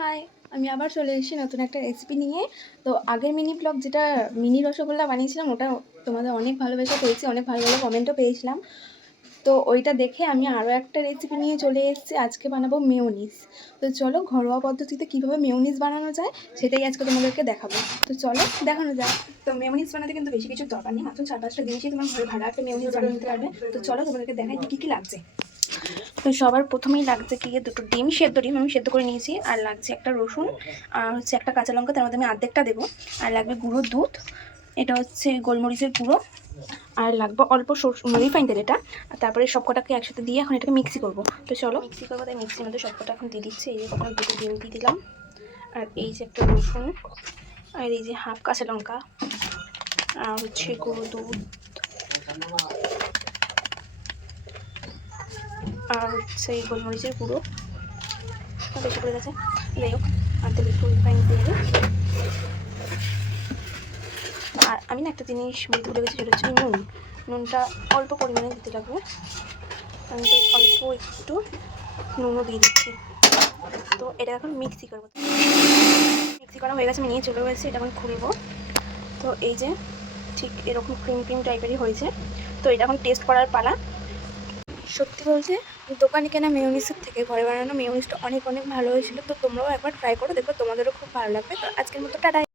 High, আমি আবার চলে এসেছি নতুন একটা রেসিপি নিয়ে। তো আগের মিনি ব্লগ যেটা মিনি রসগোল্লা বানিয়েছিলাম, ওটা তোমাদের অনেক ভালোবাসা পেয়েছি, অনেক ভালো ভালো কমেন্টও পেয়েছিলাম। তো ওইটা দেখে আমি আরও একটা রেসিপি নিয়ে চলে এসেছি। আজকে বানাবো মেয়োনিজ। তো চলো ঘরোয়া পদ্ধতিতে কীভাবে মেয়োনিজ বানানো যায় সেটাই আজকে তোমাদেরকে দেখাবো। তো চলো দেখানো যায়। তো মেয়োনিজ বানাতে কিন্তু বেশি কিছু দরকার নেই, মাত্র 4-5টা জিনিসই তোমার ঘরে ভালো একটা মেয়োনিজ বানিয়ে নিতে পারবে। তো চলো তোমাদেরকে দেখাই কী কী লাগছে। তো সবার প্রথমেই লাগছে কি, দুটো ডিম, সেদ্ধ ডিম আমি সেদ্ধ করে নিয়েছি। আর লাগছে একটা রসুন, আর হচ্ছে একটা কাঁচা লঙ্কা, তার মধ্যে আমি অর্ধেকটা দেবো। আর লাগবে গুঁড়ো দুধ, এটা হচ্ছে গোলমরিচের গুঁড়ো। আর লাগবে অল্প রিফাইন তেল এটা। আর তারপরে সব কটাকে একসাথে দিয়ে এখন এটাকে মিক্সি করবো। তো চলো মিক্সি করবো, তাই মিক্সির মধ্যে সব কটা এখন দিয়ে দিচ্ছি। এই যে কটা দুটো ডিম দিয়ে দিলাম, আর এই যে একটা রসুন, আর এই যে হাফ কাঁচা লঙ্কা, আর হচ্ছে গুঁড়ো দুধ, আর হচ্ছে এই গোলমরিচের গুঁড়ো। বেশি করে গেছে, যাই হোক। আর দেবো একটু রিফাইন তেল। আর আমি না একটা জিনিস বলতে ভুলে গেছি, সেটা হচ্ছে নুনটা অল্প পরিমাণে দিতে লাগবে। আমি তো অল্প একটু নুনও দিয়ে দিচ্ছি। তো এটা এখন মিক্সি করবো। মিক্সি করা হয়ে গেছে, আমি নিয়ে চলে গেছি। এটা এখন খুলবো। তো এই যে ঠিক এরকম ক্রিম ক্রিম টাইপেরই হয়েছে। তো এটা এখন টেস্ট করার পালা। সত্যি বলতে দোকানে কেনা মেয়োনিজের থেকে ঘরে বানানো মেয়োনিজটা অনেক অনেক ভালো হয়েছিল। তো তোমরাও একবার ট্রাই করো, দেখো তোমাদেরও খুব ভালো লাগবে। তো আজকের মতো টাটা।